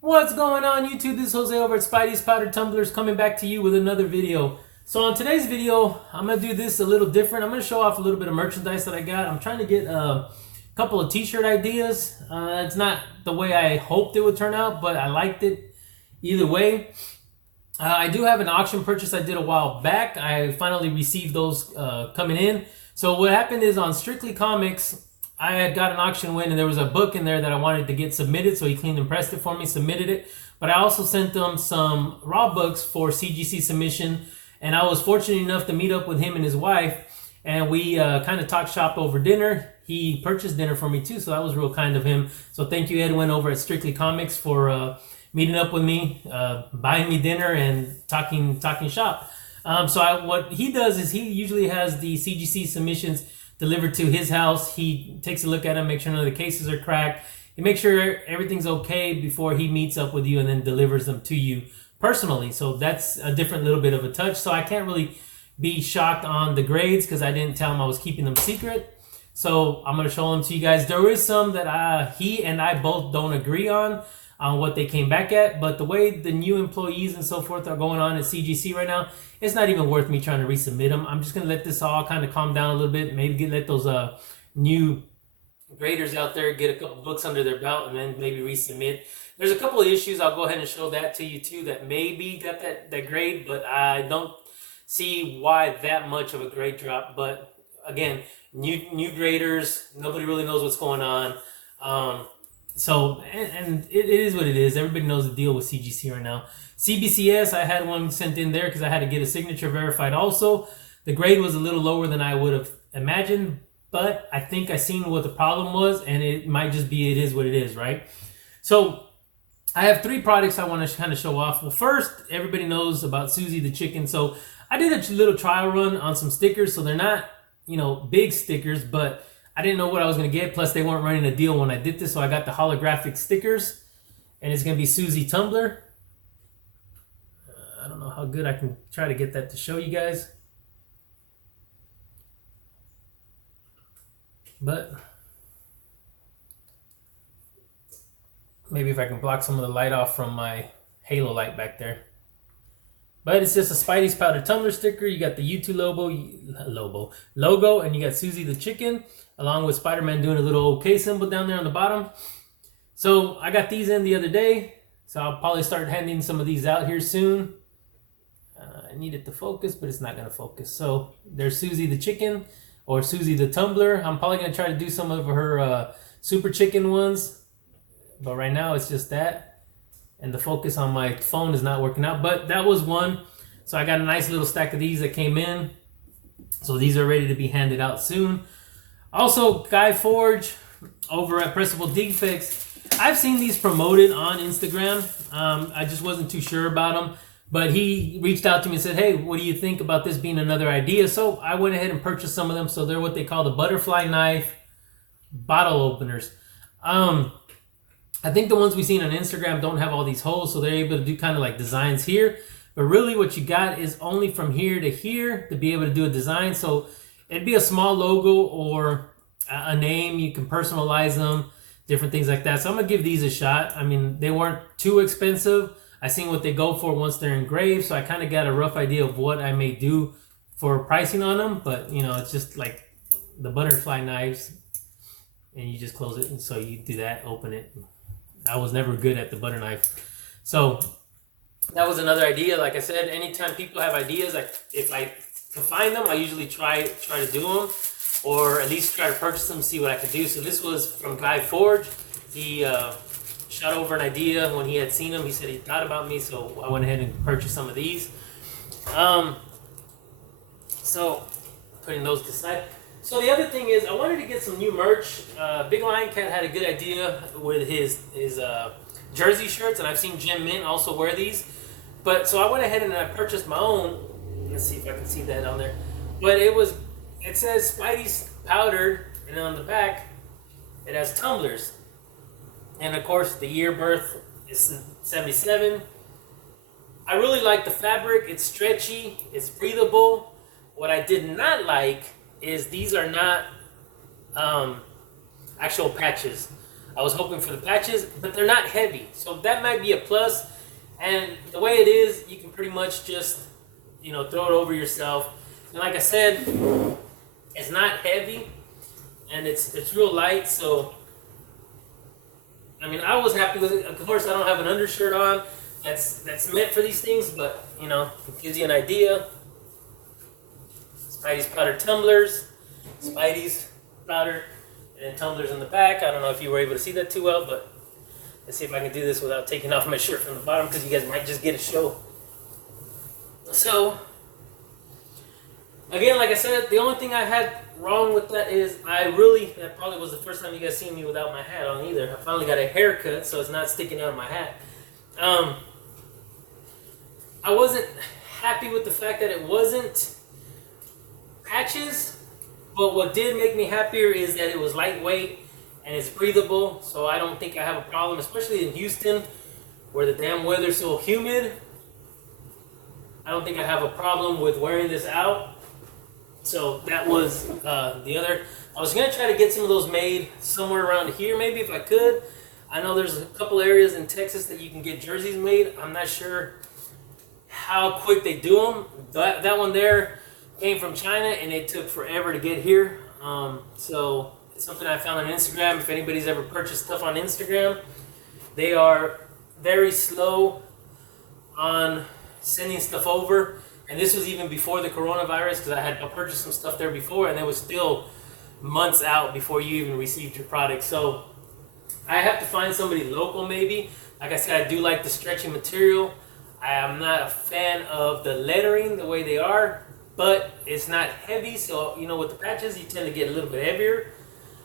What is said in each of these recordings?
What's going on YouTube? This is Jose over at Spidey's Powder Tumblers coming back to you with another video. So on today's video, I'm going to do this a little different. I'm going to show off a little bit of merchandise that I got. I'm trying to get a couple of t-shirt ideas. It's not the way I hoped it would turn out, but I liked it either way. I do have an auction purchase I did a while back. I finally received those coming in. So what happened is on Strictly Comics, I had got an auction win and there was a book in there that I wanted to get submitted. So he cleaned and pressed it for me, submitted it. But I also sent them some raw books for CGC submission. And I was fortunate enough to meet up with him and his wife. And we kind of talked shop over dinner. He purchased dinner for me too. So that was real kind of him. So thank you, Edwin, over at Strictly Comics for meeting up with me, buying me dinner, and talking shop. What he does is he usually has the CGC submissions delivered to his house. He takes a look at them, make sure none of the cases are cracked. He makes sure everything's okay before he meets up with you and then delivers them to you personally. So that's a different little bit of a touch. So I can't really be shocked on the grades because I didn't tell him I was keeping them secret. So I'm going to show them to you guys. There is some that he and I both don't agree on what they came back at, but the way the new employees and so forth are going on at CGC right now, it's not even worth me trying to resubmit them. I'm just going to let this all kind of calm down a little bit, maybe let those new graders out there get a couple books under their belt and then maybe resubmit. There's a couple of issues, I'll go ahead and show that to you too, that maybe got that grade, but I don't see why that much of a grade drop. But again, new graders, nobody really knows what's going on. So it is what it is. Everybody knows the deal with CGC right now. CBCS, I had one sent in there because I had to get a signature verified also. The grade was a little lower than I would have imagined, but I think I seen what the problem was, and it might just be it is what it is, right? So I have 3 products I want to kind of show off. Well, first, everybody knows about Susie the chicken. So I did a little trial run on some stickers. So they're not, big stickers, but I didn't know what I was going to get. Plus, they weren't running a deal when I did this. So I got the holographic stickers, and it's going to be Susie Tumbler. I don't know how good I can try to get that to show you guys. But maybe if I can block some of the light off from my halo light back there. But it's just a Spidey's Powder Tumbler sticker. You got the U2 logo, and you got Susie the chicken, along with Spider-Man doing a little OK symbol down there on the bottom. So I got these in the other day. So I'll probably start handing some of these out here soon. I need it to focus, but it's not going to focus. So there's Susie the chicken, or Susie the Tumbler. I'm probably going to try to do some of her super chicken ones. But right now it's just that. And the focus on my phone is not working out. But that was one. So I got a nice little stack of these that came in. So these are ready to be handed out soon. Also, Guy Forge over at Pressable Defects. I've seen these promoted on Instagram. I just wasn't too sure about them. But he reached out to me and said, hey, what do you think about this being another idea? So I went ahead and purchased some of them. So they're what they call the butterfly knife bottle openers. I think the ones we've seen on Instagram don't have all these holes, so they're able to do kind of like designs here. But really what you got is only from here to here to be able to do a design. So it'd be a small logo or a name. You can personalize them, different things like that. So I'm going to give these a shot. I mean, they weren't too expensive. I seen what they go for once they're engraved, so I kind of got a rough idea of what I may do for pricing on them. But, it's just like the butterfly knives, and you just close it. And so you do that, open it. I was never good at the butter knife. So that was another idea. Like I said, anytime people have ideas, if I can find them, I usually try to do them, or at least try to purchase them, see what I could do. So this was from Guy Forge. He shot over an idea when he had seen them. He said he thought about me, so I went ahead and purchased some of these. So putting those to side. So the other thing is, I wanted to get some new merch. Big Lion Cat had a good idea with his jersey shirts, and I've seen Jim Mint also wear these. But so I went ahead and I purchased my own. Let's see if I can see that on there. But it says Spidey's Powdered, and on the back it has tumblers. And of course the year birth is 77. I really like the fabric. It's stretchy, it's breathable. What I did not like is these are not actual patches. I was hoping for the patches, but they're not heavy. So that might be a plus. And the way it is, you can pretty much just, you know, throw it over yourself. And like I said, it's not heavy and it's real light. So, I mean, I was happy with it. Of course, I don't have an undershirt on that's meant for these things, but, you know, it gives you an idea. Spidey's powder tumblers, Spidey's powder, and then tumblers in the back. I don't know if you were able to see that too well, but let's see if I can do this without taking off my shirt from the bottom, because you guys might just get a show. So, again, like I said, the only thing I had wrong with that is that probably was the first time you guys seen me without my hat on either. I finally got a haircut, so it's not sticking out of my hat. I wasn't happy with the fact that it wasn't patches, but what did make me happier is that it was lightweight and it's breathable, so I don't think I have a problem, especially in Houston where the damn weather's so humid. I don't think I have a problem with wearing this out. So that was the other. I was going to try to get some of those made somewhere around here, maybe, if I could. I know there's a couple areas in Texas that you can get jerseys made. I'm not sure how quick they do them. That one there came from China, and it took forever to get here. So it's something I found on Instagram. If anybody's ever purchased stuff on Instagram, they are very slow on sending stuff over. And this was even before the coronavirus, because I purchased some stuff there before, and it was still months out before you even received your product. So I have to find somebody local, maybe. Like I said, I do like the stretchy material. I am not a fan of the lettering the way they are, but it's not heavy. So, you know, with the patches, you tend to get a little bit heavier.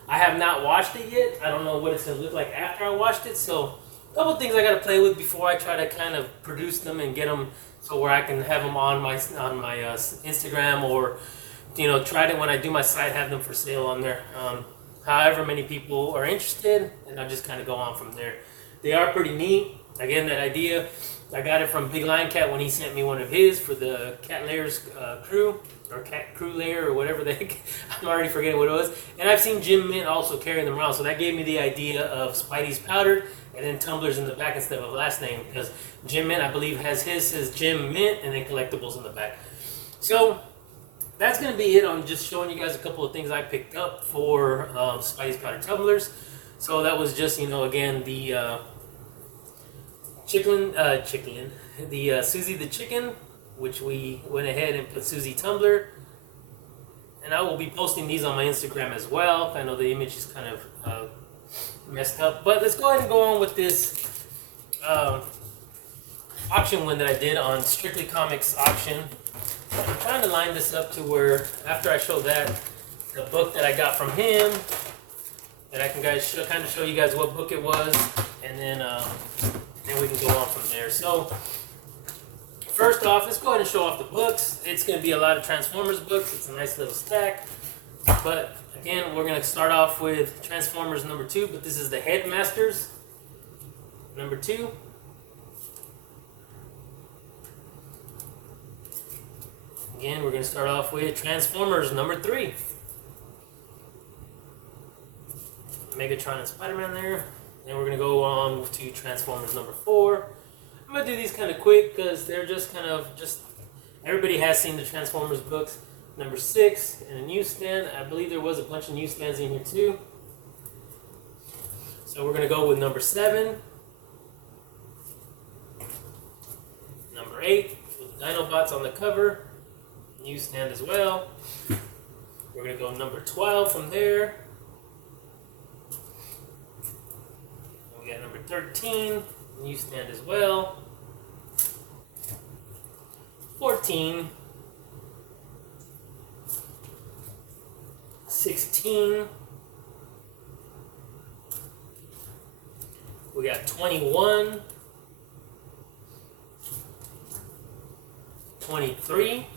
I have not washed it yet. I don't know what it's going to look like after I washed it. So a couple things I got to play with before I try to kind of produce them and get them so where I can have them on my Instagram, or, you know, try to, when I do my site, have them for sale on there. However many people are interested, and I'll just kind of go on from there. They are pretty neat. Again, that idea, I got it from Big Lion Cat when he sent me one of his for the Cat Layers crew, or Cat Crew Layer, or whatever they, I'm already forgetting what it was. And I've seen Jim Mint also carrying them around, so that gave me the idea of Spidey's powdered, and then tumblers in the back instead of a last name, because Jim Mint, I believe, has his says Jim Mint, and then collectibles in the back. So that's going to be it on just showing you guys a couple of things I picked up for Spidey's powder tumblers. So that was just, you know, again, the Susie the Chicken, which we went ahead and put Susie Tumbler. And I will be posting these on my Instagram as well. I know the image is kind of messed up, but let's go ahead and go on with this auction win that I did on Strictly Comics auction. I'm trying to line this up to where after I show that, the book that I got from him, that I can kind of show you guys what book it was, and then we can go on from there. So first off, let's go ahead and show off the books. It's going to be a lot of Transformers books. It's a nice little stack, but again, we're going to start off with Transformers number 2, but this is the Headmasters number 2. Again, we're going to start off with Transformers number 3. Megatron and Spider-Man there. Then we're going to go on to Transformers number 4. I'm going to do these kind of quick because they're just kind of everybody has seen the Transformers books. Number 6 in a newsstand. I believe there was a bunch of newsstands in here too. So we're going to go with number 7. Number 8 with the Dinobots on the cover. Newsstand as well. We're going to go number 12 from there. We got number 13. Newsstand as well. 14. 16. We got 21. 23.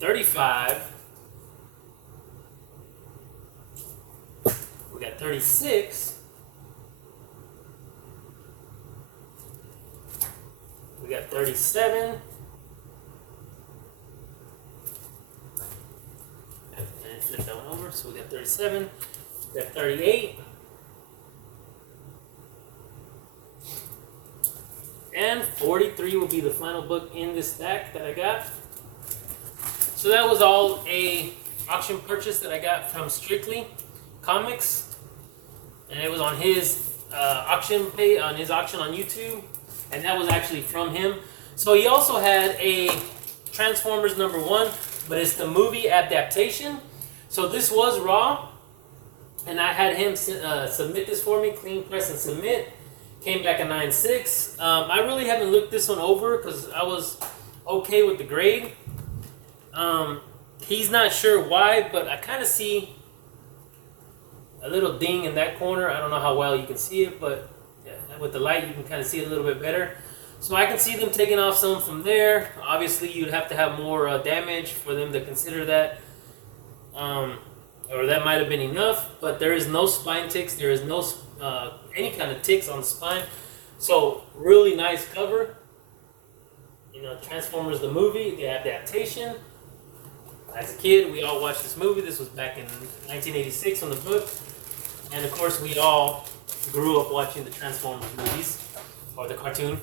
35. We got 36. We got 37. And flip that one So we got 37, we got 38. And 43 will be the final book in this stack that I got. So that was all a auction purchase that I got from Strictly Comics, and it was on his auction page, on his auction on YouTube, and that was actually from him. So he also had a Transformers #1, but it's the movie adaptation. So this was raw, and I had him submit this for me, clean press and submit. Came back a 9.6. I really haven't looked this one over because I was okay with the grade. He's not sure why, but I kind of see a little ding in that corner. I don't know how well you can see it, but with the light you can kind of see it a little bit better. So I can see them taking off some from there. Obviously you'd have to have more damage for them to consider that, or that might have been enough, but there is no spine ticks. There is no any kind of ticks on the spine. So really nice cover. You know, Transformers the movie, the adaptation. As a kid, we all watched this movie. This was back in 1986 on the book. And of course, we all grew up watching the Transformers movies, or the cartoon.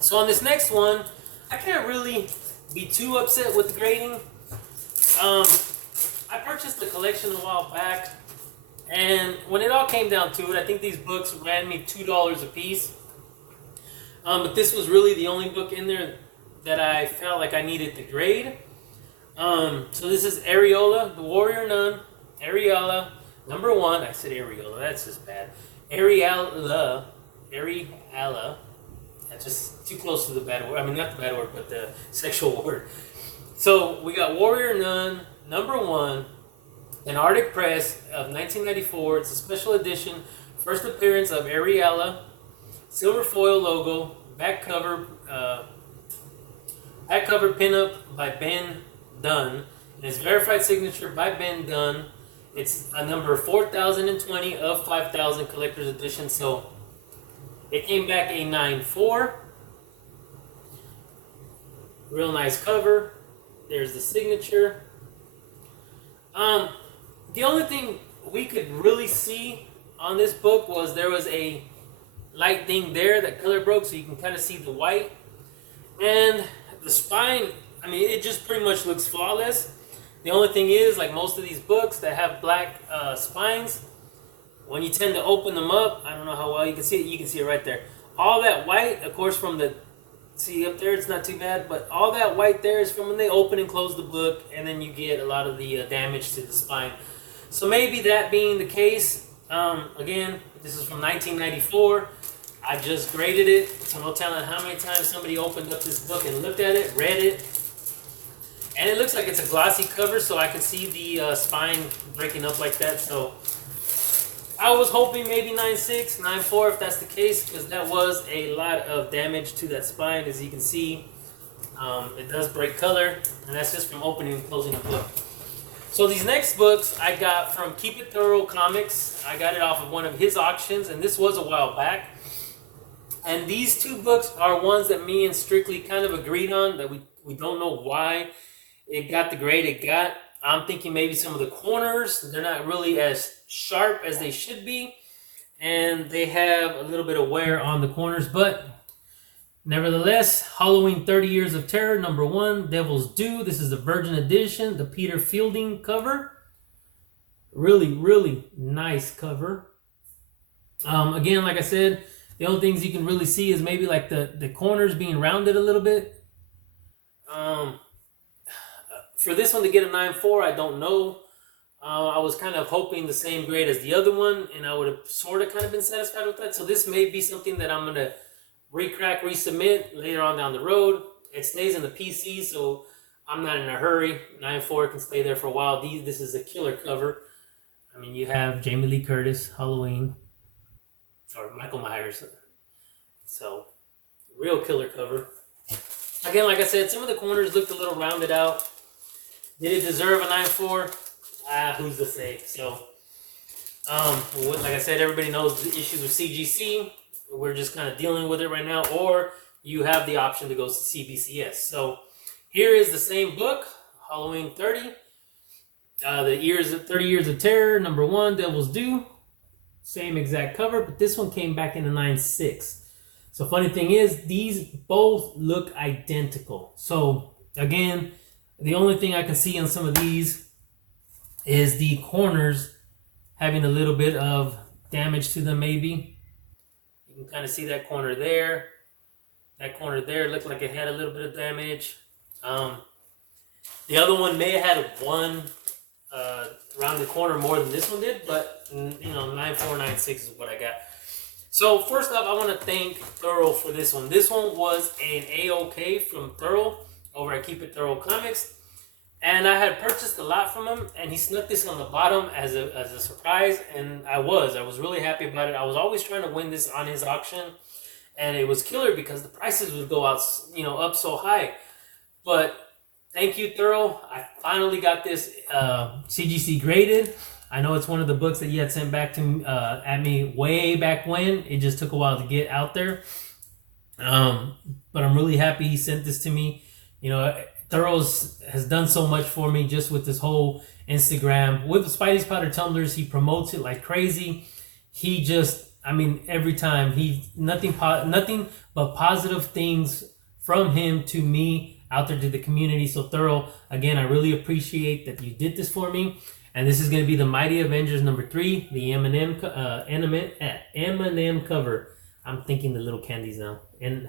So on this next one, I can't really be too upset with the grading. I purchased the collection a while back, and when it all came down to it, I think these books ran me $2 a piece. But this was really the only book in there that I felt like I needed to grade. So this is Ariella, the Warrior Nun, Ariella, #1. I said Ariella, that's just bad. Ariella. That's just too close to the bad word. I mean, not the bad word, but the sexual word. So we got Warrior Nun, #1, an Arctic Press of 1994. It's a special edition, first appearance of Ariella, silver foil logo, back cover pinup by Ben Dunn, and it's verified signature by Ben Dunn. It's a number 4020 of 5000 collector's edition, so it came back a 9.4. Real nice cover. There's the signature. The only thing we could really see on this book was there was a light thing there that color broke, so you can kind of see the white. And the spine, I mean, it just pretty much looks flawless. The only thing is, like most of these books that have black spines, when you tend to open them up, I don't know how well you can see it. You can see it right there. All that white, of course, from the, see up there, it's not too bad, but all that white there is from when they open and close the book, and then you get a lot of the damage to the spine. So maybe that being the case, again, this is from 1994. I just graded it, so no telling how many times somebody opened up this book and looked at it, read it. And it looks like it's a glossy cover, so I can see the spine breaking up like that. So I was hoping maybe 9.6, 9.4 if that's the case, because that was a lot of damage to that spine, as you can see. It does break color, and that's just from opening and closing the book. So these next books I got from KeepItThorough Comics. I got it off of one of his auctions, and this was a while back. And these two books are ones that me and Strictly kind of agreed on, that we don't know why it got the grade it got. I'm thinking maybe some of the corners, they're not really as sharp as they should be, and they have a little bit of wear on the corners, but nevertheless, Halloween 30 Years of Terror, #1, Devil's Due. This is the Virgin Edition, the Peter Fielding cover. Really, really nice cover. Again, like I said, the only things you can really see is maybe like the corners being rounded a little bit. For this one to get a 9.4, I don't know. I was kind of hoping the same grade as the other one, and I would have sort of kind of been satisfied with that. So this may be something that I'm going to resubmit later on down the road. It stays in the PC, so I'm not in a hurry. 9.4 can stay there for a while. This is a killer cover. I mean, you have Jamie Lee Curtis, Halloween, or Michael Myers. So, real killer cover. Again, like I said, some of the corners looked a little rounded out. Did it deserve a 9.4? Who's to say? So, like I said, everybody knows the issues with CGC. We're just kind of dealing with it right now. Or you have the option to go to CBCS. So, here is the same book, Halloween 30. The 30 Years of Terror, #1, Devil's Due. Same exact cover, but this one came back in a 9.6. So funny thing is, these both look identical. So again, the only thing I can see on some of these is the corners having a little bit of damage to them, maybe. You can kind of see that corner there. That corner there looked like it had a little bit of damage. The other one may have had one around the corner more than this one did, but you know, 9.4, 9.6 is what I got. So first off, I want to thank Thorough for this one. This one was an A-OK from Thorough over at Keep It Thorough Comics. And I had purchased a lot from him, and he snuck this on the bottom as a surprise, and I was really happy about it. I was always trying to win this on his auction, and it was killer because the prices would go out, you know, up so high. But thank you, Thorough. I finally got this CGC graded. I know it's one of the books that you had sent back to at me way back when. It just took a while to get out there. But I'm really happy he sent this to me. You know, Thorough has done so much for me just with this whole Instagram. With the Spidey's Powder Tumblers, he promotes it like crazy. He just, I mean, every time, nothing but positive things from him to me out there to the community. So Thorough, again, I really appreciate that you did this for me. And this is going to be the Mighty Avengers #3, the M&M cover. I'm thinking the little candies now. And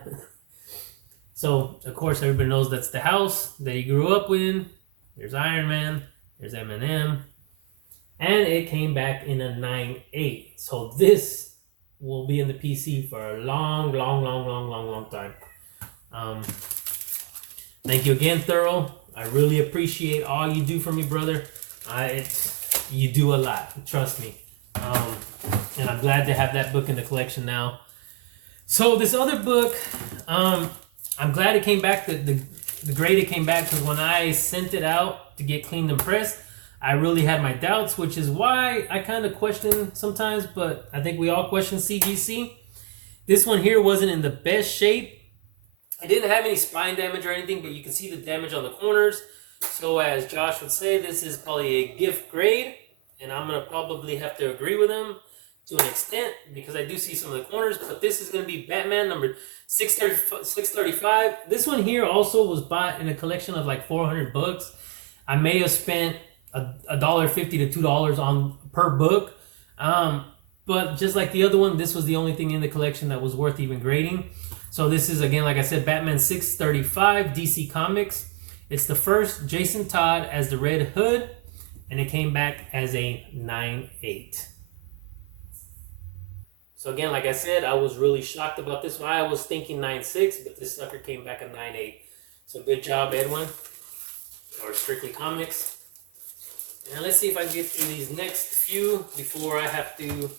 so, of course, everybody knows that's the house that he grew up in. There's Iron Man. There's M&M. And it came back in a 9.8. So this will be in the PC for a long time. Thank you again, Thorough. I really appreciate all you do for me, brother. You do a lot. Trust me. And I'm glad to have that book in the collection now. So this other book, I'm glad it came back. The grade it came back, because when I sent it out to get cleaned and pressed, I really had my doubts, which is why I kind of question sometimes, but I think we all question CGC. This one here wasn't in the best shape. It didn't have any spine damage or anything, but you can see the damage on the corners. So as Josh would say, this is probably a gift grade, and I'm going to probably have to agree with him to an extent, because I do see some of the corners. But this is going to be Batman #635. This one here also was bought in a collection of like 400 books. I may have spent $1.50 to $2 on per book, but just like the other one, this was the only thing in the collection that was worth even grading. So this is, again, like I said, Batman 635, DC Comics. It's the first Jason Todd as the Red Hood, and it came back as a 9.8. So again, like I said, I was really shocked about this one. I was thinking 9.6, but this sucker came back a 9.8. So good job, Edwin, or Strictly Comics. And let's see if I can get through these next few before I have to.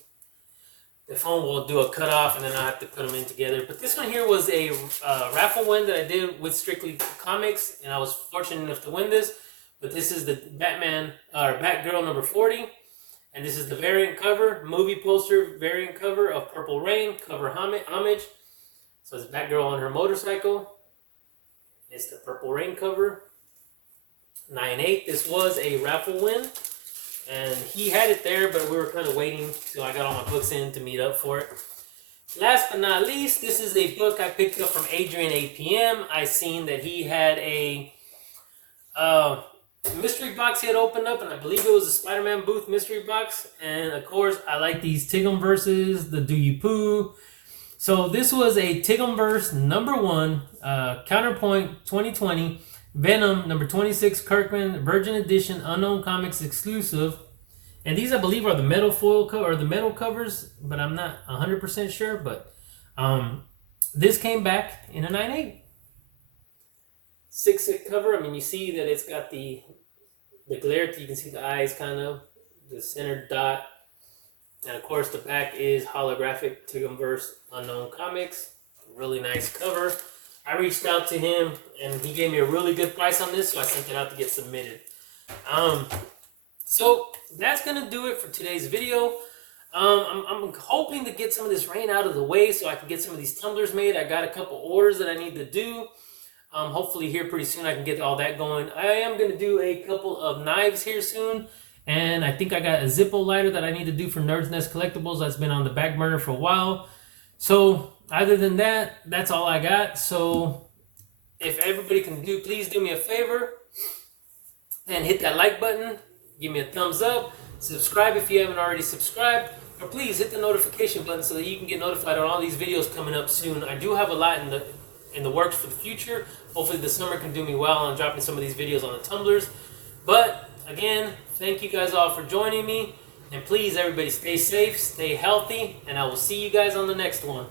The phone will do a cutoff, and then I have to put them in together. But this one here was a raffle win that I did with Strictly Comics, and I was fortunate enough to win this. But this is the Batgirl #40, and this is the variant cover, movie poster variant cover of Purple Rain, cover homage. So it's Batgirl on her motorcycle. It's the Purple Rain cover. 9.8. This was a raffle win. And he had it there, but we were kind of waiting till I got all my books in to meet up for it. Last but not least, this is a book I picked up from Adrian APM. I seen that he had a mystery box he had opened up, and I believe it was a Spider-Man booth mystery box. And of course, I like these Tigumverses, the Do You Poo. So this was a Tigumverse #1, Counterpoint 2020. Venom #26, Kirkman, Virgin Edition, Unknown Comics exclusive. And these, I believe, are the metal foil or the metal covers, but I'm not 100% sure. But this came back in a 9.8. 6-inch cover. I mean, you see that it's got the glare. You can see the eyes, kind of, the center dot. And of course, the back is holographic Tigumverse Unknown Comics. Really nice cover. I reached out to him, and he gave me a really good price on this, so I sent it out to get submitted. So that's going to do it for today's video. I'm hoping to get some of this rain out of the way so I can get some of these tumblers made. I got a couple orders that I need to do. Hopefully here pretty soon I can get all that going. I am going to do a couple of knives here soon. And I think I got a Zippo lighter that I need to do for Nerds Nest Collectibles. That's been on the back burner for a while. So other than that, that's all I got. So if everybody can please do me a favor and hit that like button. Give me a thumbs up. Subscribe if you haven't already subscribed. Or please hit the notification button so that you can get notified on all these videos coming up soon. I do have a lot in the works for the future. Hopefully the summer can do me well on dropping some of these videos on the tumblers. But again, thank you guys all for joining me. And please, everybody, stay safe, stay healthy, and I will see you guys on the next one.